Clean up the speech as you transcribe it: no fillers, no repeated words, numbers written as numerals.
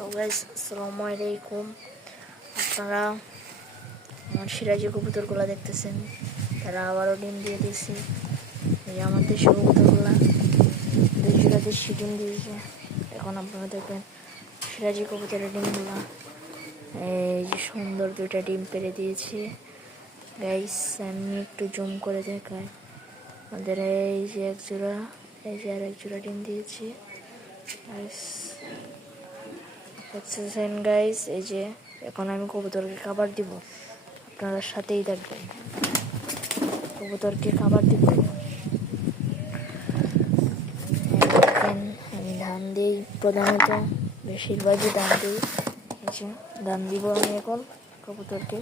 তো গাইস আসসালামু আলাইকুম। আপনারা আমার সিরাজি কবুতরগুলো দেখতেছেন, তারা আবারও ডিম দিয়ে দিয়েছে। এই যে আমার দেশি কবুতরগুলা 2 জোড়া দেশি ডিম দিয়েছে। এখন আপনারা দেখবেন সিরাজি কবুতরের ডিমগুলা। এই যে সুন্দর 2টা ডিম পেড়ে দিয়েছে গাইস। আমি একটু জুম করে দেখাই আমাদের। এই যে 1 জোড়া, এই যে আর 1 জোড়া ডিম দিয়েছে গাইস, দেখতেছেন গাইস। এই যে এখন আমি কবুতরকে খাবার দিব, আপনারা সাথেই থাকবেন। কবুতরকে খাবার দিব। দেখেন আমি ধান দিই, প্রধানত বেশিরভাগই ধান দিই। ধান দিব আমি এখন কবুতরকে।